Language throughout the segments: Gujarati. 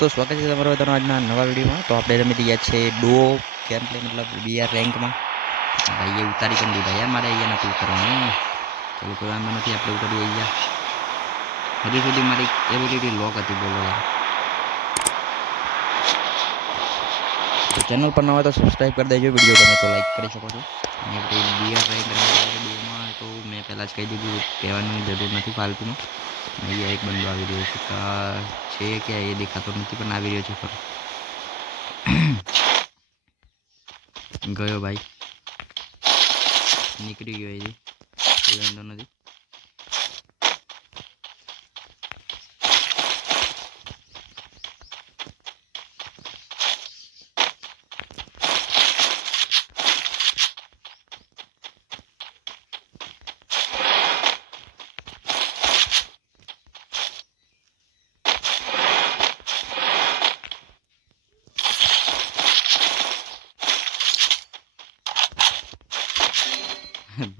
તો સ્વાગત છે તમારો બધાનો આજના નવા વિડીયોમાં તો આપણે રમી રહ્યા છે ડો કેમ પ્લે મતલબ બીઆર રેન્કમાં ભાઈએ ઉતારી પણ લીધા યાર મારે અહીંયા નથી ઉતારવાનું ચાલુ કરવામાં નથી આપણે ઉતારીએ અહીંયા હજી સુધી મારી એબિલિટી લોક હતી બોલો યાર તો ચેનલ પર નવા તો સબસ્ક્રાઈબ કરી દેજો વિડીયો તમે તો લાઈક કરી શકો છો અને બીઆર રેન્ક ડોમાં તો મેં પહેલાં જ કહી દીધું કહેવાની જરૂર નથી ફાલતુમાં અહીંયા એક બંદો આવી રહ્યો છે છે કે એ દેખાતો નથી પણ આવી રહ્યો છે ખરો ગયો ભાઈ નીકળી ગયો એ વાંધો નથી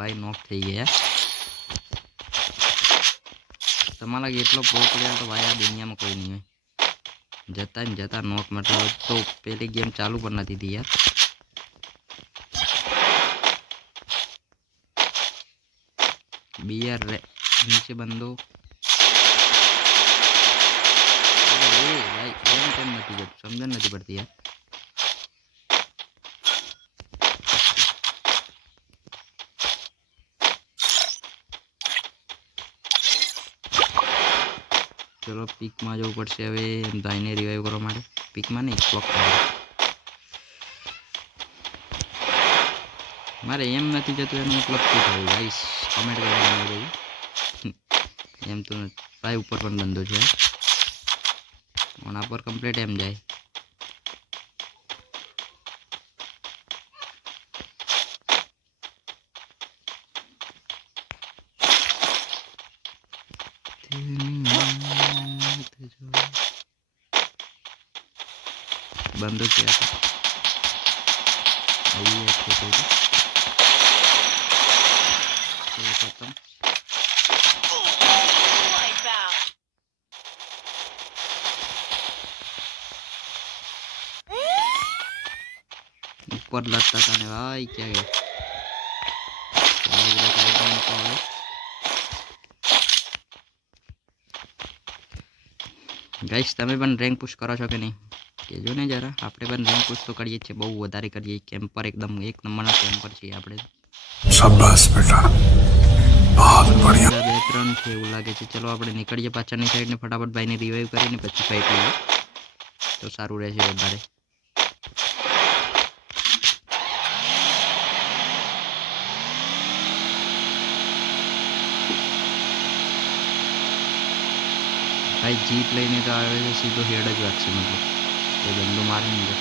ભાઈ નોક થઈ ગયા તમારા એટલો પ્રો પ્લેયર તો ભાઈ આ દુનિયામાં કોઈ નહીં હોય જતા ને જતા નોક મતલબ તો પેલી ગેમ ચાલુ પણ નથી હતી યાર બીઆર નીચે બંધો એમ કેમ નથી જતું સમજણ નથી પડતી યાર ચલો પીકમાં જવું પડશે હવે એમ ભાઈને રિવાઈવ કરવા માટે પીકમાં નહીં ક્લોક મારે એમ નથી જતું એનો મતલબ શું થયું ગાઈસ કમેન્ટ કરીને ભાઈ એમ તો ભાઈ ઉપર પણ બંધો છે પણ આ પર કમ્પ્લીટ એમ જાય बंद किया था आइए अच्छे से ऊपर लगता था ने भाई क्या गया गाइस तमें પણ रैंक पुश કરો છો કે નહીં કહેજો ને જરા આપણે પણ રંગ કુછ તો કરીએ છીએ બહુ વધારે કરીએ કેમ્પર એકદમ એક નંબરના કેમ્પર છીએ આપણે શાબાશ બેટા બે ત્રણ છે એવું લાગે છે ચલો આપણે નીકળીએ પાછળની સાઈડને ફટાફટ ભાઈને રિવાઈવ કરીને પછી ફાઈટ લઈએ તો સારું રહેશે વધારે ભાઈ જીપ લઈને તો આવે છે સીધો હેડ જ વાગશે મતલબ तो बंदो मारेंगे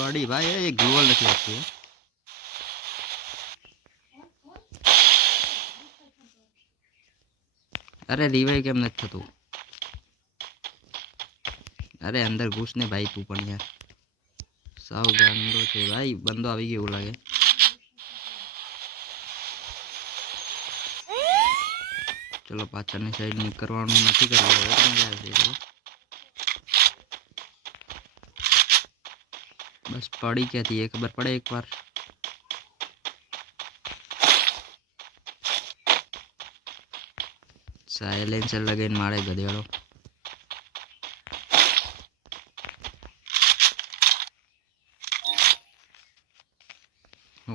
बड़ी भाई ये ग्लोबल रख लेती है अरे रिवाइव गेम नहीं था तू अरे अंदर घुसने भाई तू पढ़िया सब बंदो थे भाई बंदो अभी क्यों लगे चलो पाचा साइड नहीं करवाणू नहीं तो करवा बस पढ़ी क्या थी एक बार पढ़े एक बार साइलेंसर लगे मारे गधेड़ो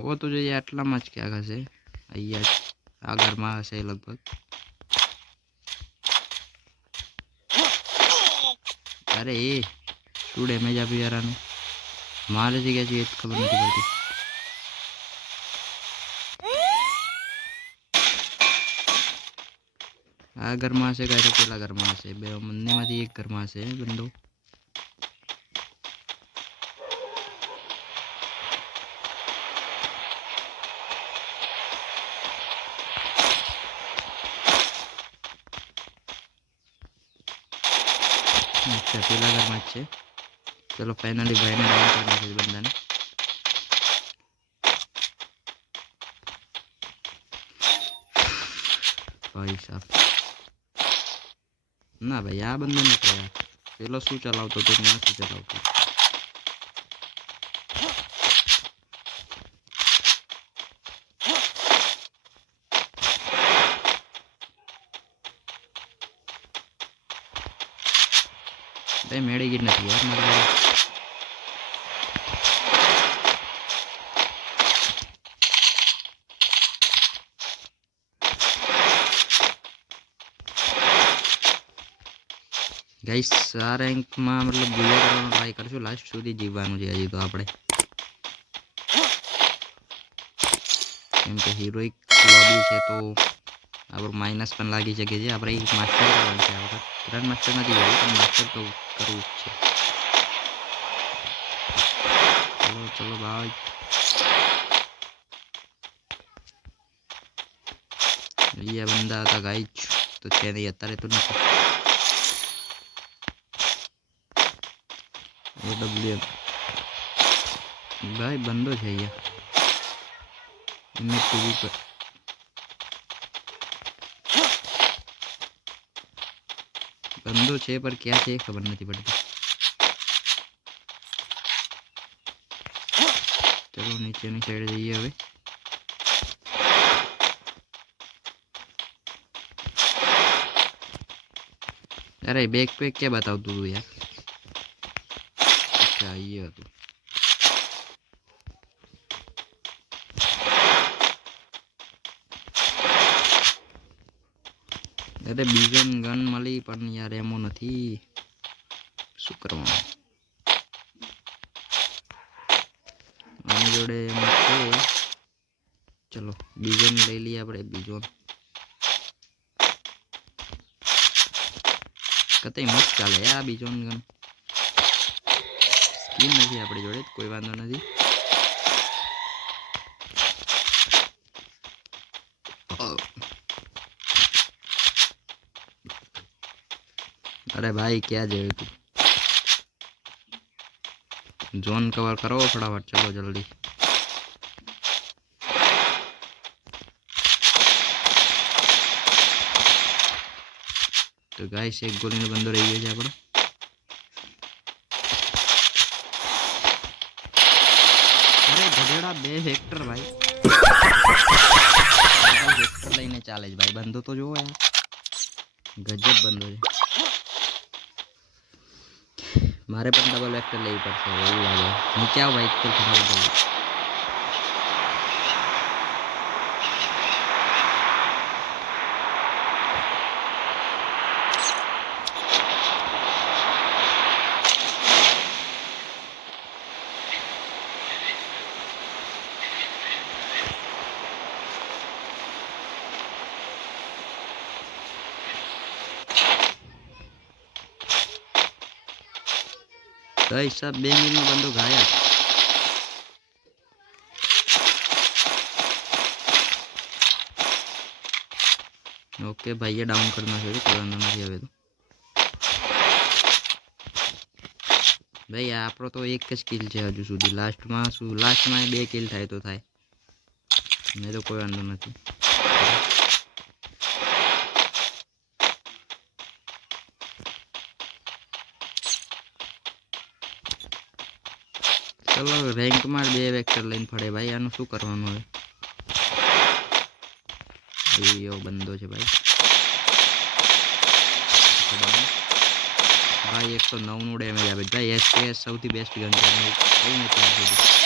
वो तो जो एटला मच क्या खासे आ घर में हसे लगभग अरे ये तू तो डैमेज आप जा रहा मारे से क्या चाहिए खबर नहीं पड़ती आ घर में से गए थे पहला घर में से बे में थी एक घर में से बंदो અચ્છા પેલા ઘરમાં જ છે ચલો ફાઇનલી ભાઈને ડાઉન કરી નાખીશ બંદાને ભાઈ સાહેબ ના ભાઈ આ બંદા નથી પેલો શું ચલાવતો હતો ત્યાં શું ચલાવતો મેડે કી નથી યાર ગાઈસ આ રૅન્ક માં મતલબ બુલે ડાઉન આઈ કર્શુ લાસ્ટ ટુ દિ જીવવાનું છે હજી તો આપણે તેમ તો હીરોઈક લોબી છે તો આબર માઈનસ પર લાગી જ જગ્યા છે આપણે ઈન માસ્ટર કરવા છે આ રૅન્ક મચ્છર નહી માસ્ટર તો करनी चलो चलो भाई ये बंदा था गाइच तो चैन नहीं आता रहता तो नहीं डब्ल्यू भाई बंदो चाहिए इनमें भी पर बंदो छे पर क्या छे खबर नहीं पड़ती चलो नीचे नहीं साइड जाइए अभी अरे बैग पैक क्या बताओ तू यार अच्छा, અરે બીજન ગન મળી પણ યાર એમો નથી શું કરવાનું આની જોડે એમાં છે ચલો બીજન લઈ લઈએ આપણે બીજોન કતઈ મસ્ત ચાલે આ બીજોન ગન સ્કીન નથી આપણી જોડે કોઈ વાંધો નથી अरे भाई क्या जो जोन कवर करो फटाफट चलो जल्दी तो गाय से एक गोली बंद रही है जाए अरे झगड़ा भाई भाई बंदो तो जो है गजब बंदो जी મારે પણ ડબલ વેક્ટર લેવી પડશે એવું લાગે નીચે આવો બાઇક પર भाई साहब बे में बंदूक आया ओके भाई ये डाउन करना चाहिए कोई अंदर नहीं अभी तो भाई आप तो एक स्किल है हजू सुधी लास्ट में शू लास्ट में बे किल थे तो थे मेरे कोई अंदर नहीं ચલો રેન્કમાં બે વેક્ટર લઈને ફરે ભાઈ આનું શું કરવાનું હવે એવો બંધો છે ભાઈ ભાઈ એકસો નવનું ડેમેજ આપે ભાઈ એસ સૌથી બેસ્ટ ગન છે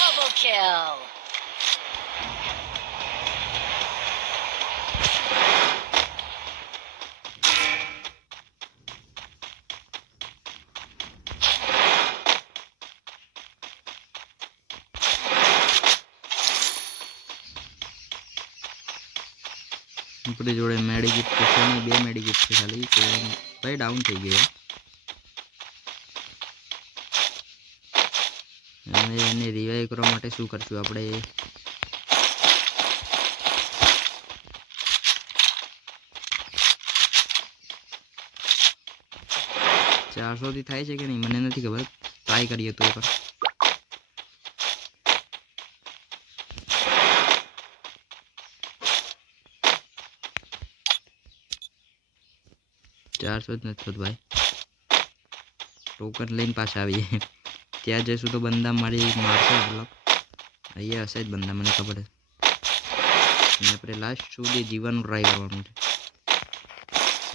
પડે જોડે મેડિકિટ કે છે ને બે મેડિકિટ છે ચાલો ઈ તો ફાઈ ડાઉન થઈ ગયો હવે એને રિવાઇવ કરવા માટે શું કરશું આપણે 400 થી થાય છે કે નહીં મને નથી ખબર ટ્રાય કરીએ તો ચારસો જ નથી ભાઈ ટોકન લઈને પાછા આવીએ ત્યાં જઈશું તો બંદા મારી મારશે મતલબ અહીંયા હશે જ બંદા મને ખબર છે અને આપણે લાસ્ટ સુધી જીવવાનું ટ્રાય કરવાનું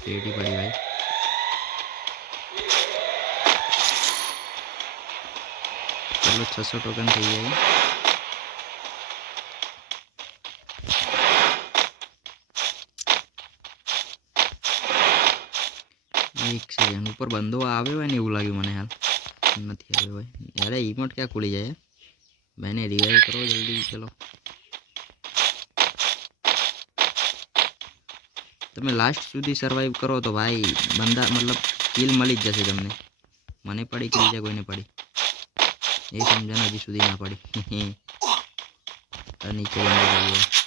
છે રેડી પડી ભાઈ ચલો છસો ટોકન થઈ જાય ऊपर बंदो आवे हुए नहीं लगे मैंने हाल नहीं आवे हुए अरे ईमोट क्या खुली जाए मैंने रिवाइव करो जल्दी चलो तब लास्ट सुधी सर्वाइव करो तो भाई बंदा मतलब किल मिली जैसे तमने मैंने पड़ी किल जाए कोई नहीं पड़ी ये समझना हजी सुधी ना पड़ी नीचे बंदा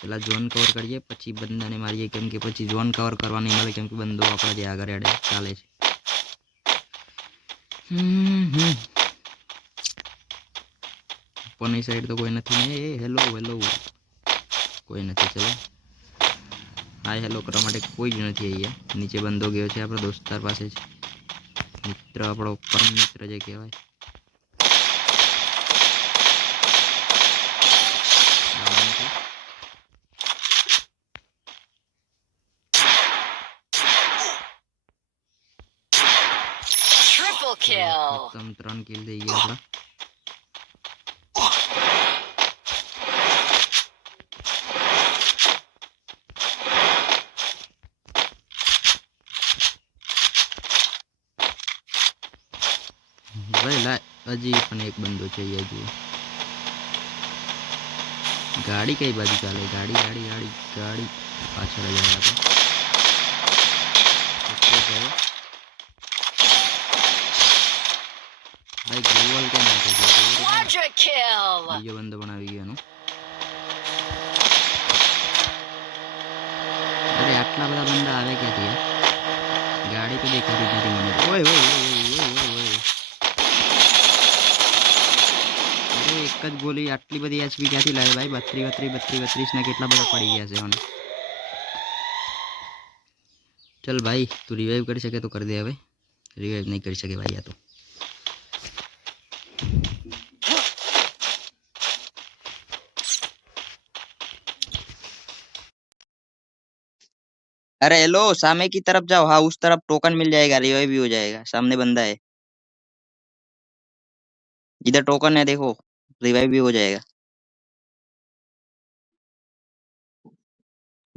પેલા ઝોન કવર કરીએ પછી બંદાને મારીએ કેમ કે પછી ઝોન કવર કરવા નહીં મળે કેમ કે બંદો આપણે જે આગળ એડે ચાલે છે ઉપરની સાઈડ તો કોઈ નથી ને એ હેલો હેલો કોઈ નથી ચલો હા હેલો કરવા માટે કોઈ જ નથી અહીંયા નીચે બંદો ગયો છે આપણો દોસ્તાર પાસે છે મિત્ર આપણો પરમ મિત્ર જે કહેવાય double अजी अपन एक बंदो चाहिए जो गाड़ी कई बाजू चाले गाड़ी गाड़ी गाड़ी गाड़ी पाछा जाए आप भाई ग्लू वॉल मार दे क्वाड्रा किल ये बंदा बना दिया नु अरे अटला वाला बंदा आ क्या दिया गाड़ी पे देखो तो इधर ही मैंने ओए ओए कद गोली आटली बड़ी एचपी क्या थी लाए भाई बत्री बत्री बत्री बत्री इसने कितना बड़ा पड़ गया से होने चल भाई तू रिवाइव कर सके तो कर दे भाई रिवाइव नहीं कर सके भाई या तो अरे हेलो सामने की तरफ जाओ हाँ उस तरफ टोकन मिल जाएगा रिवाइव भी हो जाएगा सामने बंदा है जिधर टोकन है देखो रिवाइव भी हो जाएगा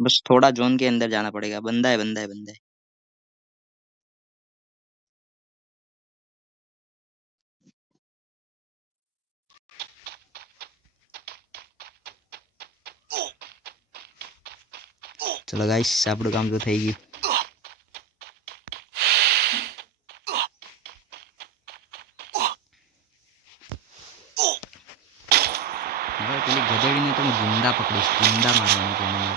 बस थोड़ा जोन के अंदर जाना पड़ेगा बंदा है बंदा है बंदा है ચલો ગાઈશ આપણું કામ તો થઈ ગયું હવે પેલી ગધેડીને તો હું પકડીશ ગુંદા મારવાની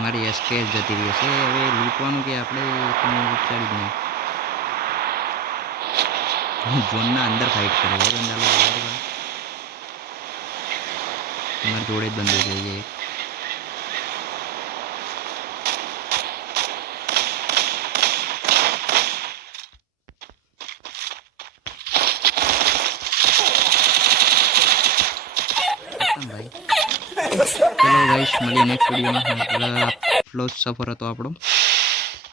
મારી સ્પેસ જતી રહી છે હવે લૂંટવાનું કે આપણે વિચારી જ નહીં ઝોનના અંદર ફાઇટ કરે બંદા લોકો જોડે જ બંધ થઈ જાય ચલો ગાઈશ મળીએ નેક્સ્ટ વિડીયોમાં આટલો જ સફર હતો આપણો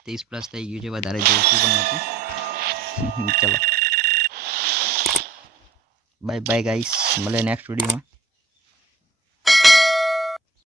ત્રીસ પ્લસ થઈ ગયું છે વધારે જોઈતું પણ નથી ચલો બાય બાય ગાઈશ મળે નેક્સ્ટ વિડીયોમાં